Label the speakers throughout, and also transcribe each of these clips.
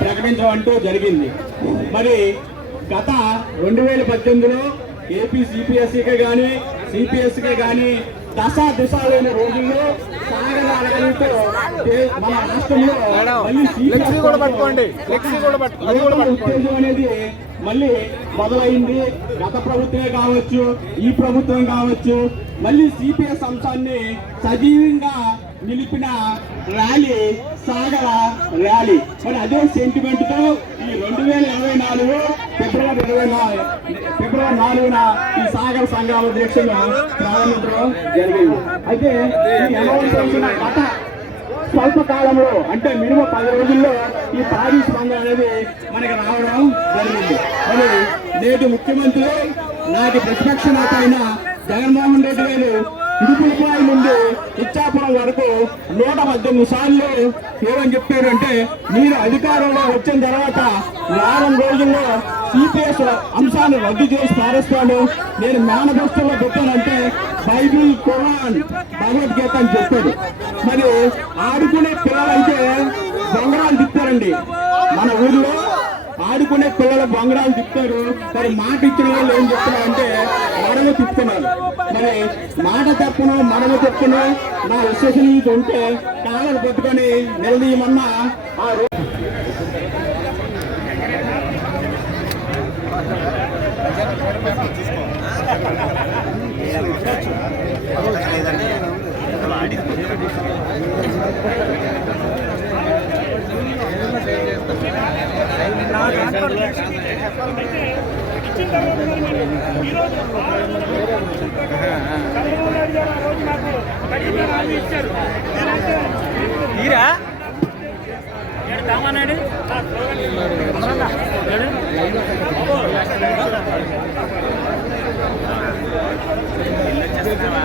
Speaker 1: ప్రకటించడం అంటూ జరిగింది. మరి గత రెండు వేల పద్దెనిమిదిలో ఏపీ సిపిఎస్సికే కానీ సిపిఎస్సికే కానీ దశ దిశ లేని రోజుల్లో సాగరాలతో మన రాష్ట్రంలో మళ్ళీ ఉత్తేజం అనేది మళ్ళీ మొదలైంది. గత ప్రభుత్వమే కావచ్చు ఈ ప్రభుత్వం కావచ్చు మళ్ళీ సిపిఎస్ అంశాన్ని సజీవంగా నిలిపిన ర్యాలీ సాగర ర్యాలీ. మరి అదే సెంటిమెంట్తో ఈ రెండు వేల ఇరవై నాలుగు ఫిబ్రవరి ఇరవై నాలుగు ఫిబ్రవరి నాలుగున ఈ సాగర సంఘాల దీక్షను ప్రారంభించడం జరిగింది. అయితే ఈ అనౌన్స్ చేసిన గత కాలంలో అంటే మినిమం పది రోజుల్లో ఈ భారీ స్పందన అనేది మనకి రావడం జరిగింది. మరి నేటి ముఖ్యమంత్రి నాటి ప్రతిపక్ష నేత అయిన జగన్మోహన్ రెడ్డి గారు ఇడుపులపాయి నుండి ఇచ్చాపురం వరకు నూట పద్దెనిమిది సార్లు ఏమని చెప్పారంటే మీరు అధికారంలో వచ్చిన తర్వాత వారం రోజుల్లో సిపిఎస్ అంశాన్ని రద్దు చేసి పారేస్తాను. నేను మేనదస్తుల్లో పెట్టానంటే బైబిల్ ఖురాన్ భగవద్గీత అని చెప్పాడు. మరి ఆడుకునే పిల్లలంటే బొంగరాలు తిప్పారండి. మన ఊర్లో ఆడుకునే పిల్లలు బొంగరాలు తిప్పారు. మరి మాట ఇచ్చిన వాళ్ళు ఏం చెప్తున్నారంటే మడమ తిప్పుతున్నారు మరి మాట తప్పును మడమ తప్పును నా విశ్వసనీయత ఉంటే కాళ్ళను పెట్టుకొని నిలదీయమన్నా ఆ రోజు ఇచ్చిన తర్వాత ఈరోజు చంద్రబాబు నాయుడు. గారు ఆ రోజు నాకు తగ్గిన హామీ ఇచ్చారు నేనంటే ఈరా కామనాడు
Speaker 2: ఇల్లు వచ్చేస్తున్నావా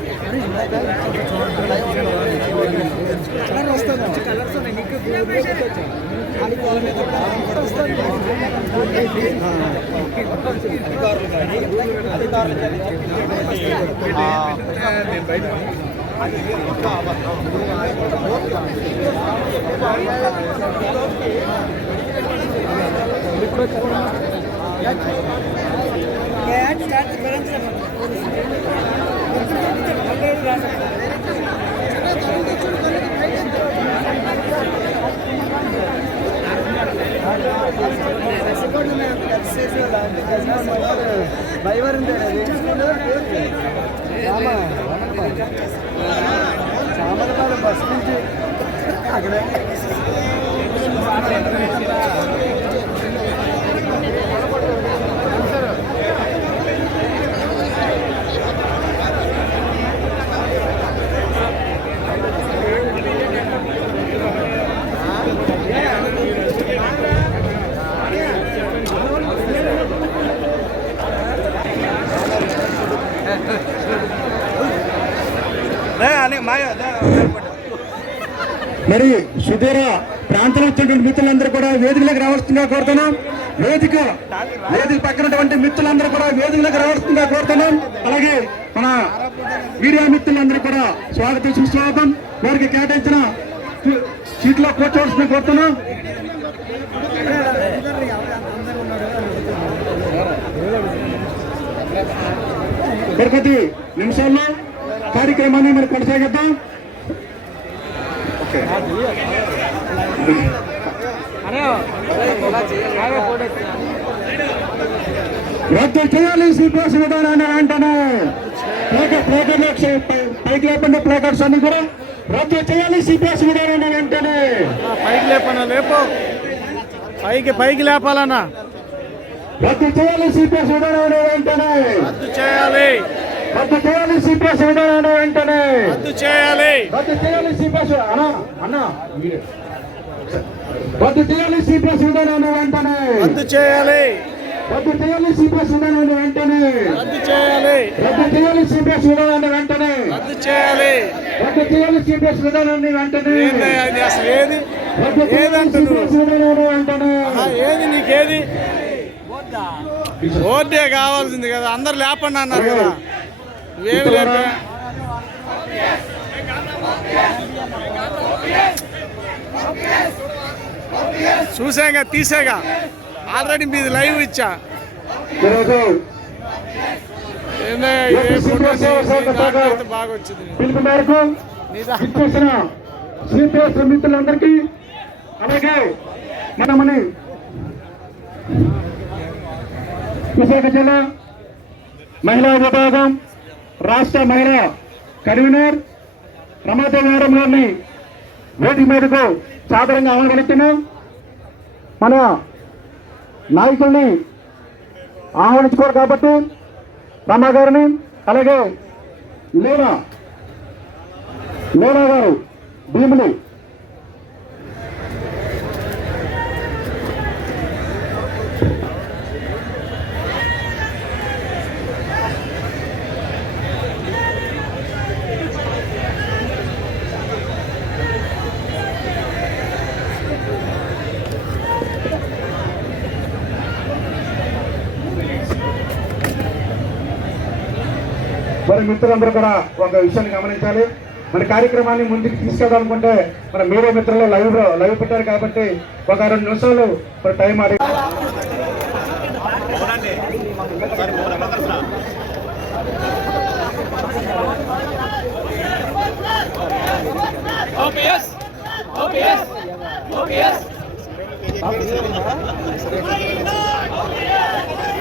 Speaker 2: కలర్ వస్తుంది మంచి కలర్స్ ఉన్నాయి నీకు నేను బయట ఇప్పుడు తీరా చామలపాడు బస్ నుంచి అక్కడ అని మాయ
Speaker 3: మరి సుదూర ప్రాంతంలో వచ్చినటువంటి మిత్రులందరూ కూడా వేదికలకు రావాల్సిందిగా కోరుతున్నాం. వేదిక వేదిక పక్కనటువంటి మిత్రులందరూ కూడా వేదికలకు రావాల్సిందిగా కోరుతున్నాం. అలాగే మన మీడియా మిత్రులందరూ కూడా స్వాగతం సుస్వాగతం. వారికి కేటాయించిన సీట్లో కూర్చోవలసిందిగా కోరుతున్నాం. మరికొద్ది నిమిషాల్లో కార్యక్రమాన్ని మరి కొనసాగిద్దాం. రద్దు చేయాలి సిపిఎస్ విధానాన్ని వెంటనే. పైకి లేకుండా ప్లేకర్స్ అన్ని కూడా రద్దు చేయాలి సిపిఎస్ విధానాన్ని వెంటనే.
Speaker 2: పైకి లేపనా? లేపు. పైకి పైకి లేపాలన్నా.
Speaker 3: రద్దు చేయాలి సిపిఎస్ విధానాన్ని వెంటనే.
Speaker 2: రద్దు చేయాలి.
Speaker 3: రద్దు చేయాలి సిపిఎస్ విధానాన్ని వెంటనే. రద్దు
Speaker 2: చేయాలి.
Speaker 3: రద్దు చేయాలి సిపిఎస్ అన్నా అన్నా. రద్దు చేయాలి సిపిఎస్ విధానాన్ని వెంటనే. రద్దు
Speaker 2: చేయాలి.
Speaker 3: రద్దు చేయాలి సిపిఎస్ విధానాన్ని వెంటనే.
Speaker 2: రద్దు చేయాలి.
Speaker 3: రద్దు చేయాలి సిపిఎస్ విధానాన్ని వెంటనే.
Speaker 2: రద్దు చేయాలి.
Speaker 3: రద్దు చేయాలి సిపిఎస్ విధానాన్ని వెంటనే.
Speaker 2: అసలు ఏది? ఏది నీకేది? ఓటే కావాల్సింది కదా. అందరు లేపండి అన్నారు కదా. చూసాగా తీసేగా. ఆల్రెడీ మీది లైవ్ ఇచ్చా. బాగా వచ్చింది
Speaker 3: సిపిఎస్ మిత్రులందరికీ అలాగే మనమని విశాఖ జిల్లా మహిళా విభాగం రాష్ట్ర మహిళా కన్వీనర్ రమాదేవారం గారిని వేదిక మీదకు సాదరంగా ఆహ్వానిస్తున్నాం. మన నాయకుల్ని ఆహ్వానించుకోరు కాబట్టి రమా గారిని అలాగే లేనా లేనా గారు భీములు మరి మిత్రులందరూ కూడా ఒక విషయాన్ని గమనించాలి. మన కార్యక్రమాన్ని ముందుకు తీసుకెళ్ళాలనుకుంటే మన మీడియా మిత్రులు లైవ్ లైవ్ పెట్టారు కాబట్టి ఒక రెండు నిమిషాలు మరి టైం ఆడి హలో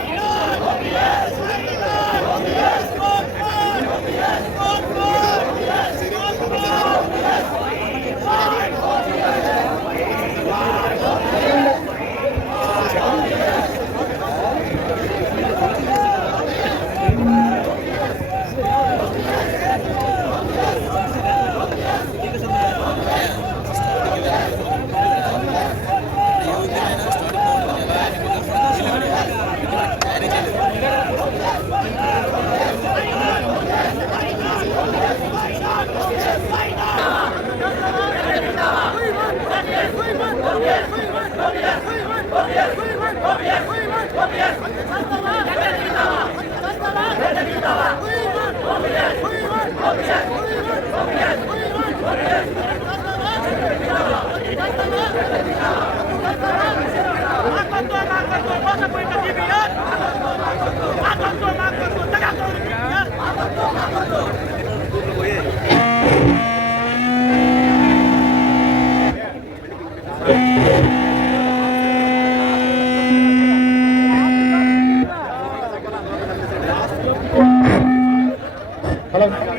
Speaker 4: Hello.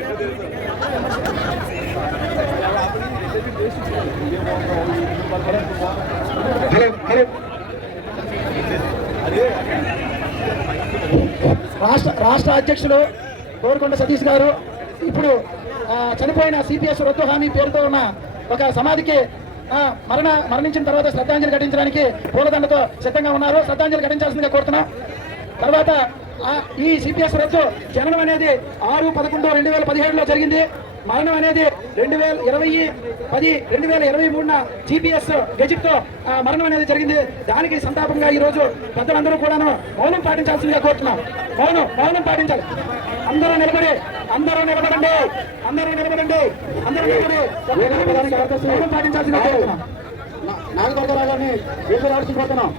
Speaker 4: రాష్ట్ర అధ్యక్షులు కోరుకొండ సతీష్ గారు. ఇప్పుడు చనిపోయిన సిపిఎస్ రద్దు హామీ పేరుతో ఉన్న ఒక సమాధికి మరణ మరణించిన తర్వాత శ్రద్ధాంజలి ఘటించడానికి పూలదండతో సిద్ధంగా ఉన్నారు. శ్రద్ధాంజలి ఘటించాల్సిందిగా కోరుతున్నాం. తర్వాత ఆ, ఈ సిపిఎస్ రద్దు జననం అనేది ఆరు పదకొండు రెండు వేల పదిహేడులో జరిగింది. మరణం అనేది రెండు వేల ఇరవై పది రెండు వేల ఇరవై మూడున జీపీఎస్ గెజిట్తో మరణం అనేది జరిగింది. దానికి సంతాపంగా ఈ రోజు పెద్దలందరూ కూడాను మౌనం పాటించాల్సిందిగా కోరుతున్నాం. మౌనం మౌనం పాటించాలి. అందరూ నిలబడి అందరూ నిలబడండి. అందరూ నిలబడండి. అందరూ నిలబడి. మౌనం పాటించాల్సిందిగా కోరుతున్నాం.
Speaker 3: నాగదొక్కరావు గారిని వేసుకురావాల్సిపోతున్నాం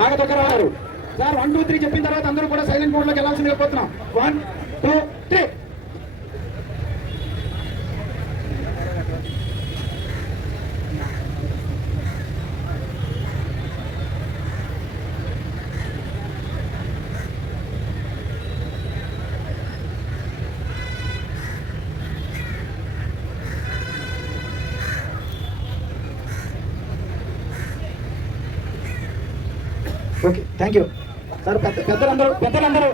Speaker 4: నాగదొక్కరావు గారు సార్ వన్ టూ త్రీ చెప్పిన తర్వాత అందరూ కూడా సైలెంట్ మోడ్లోకి వెళ్ళాల్సిందిగా పోతున్నాం one two three okay thank you sir పెద్ద పెద్దలందరూ పెద్దలందరూ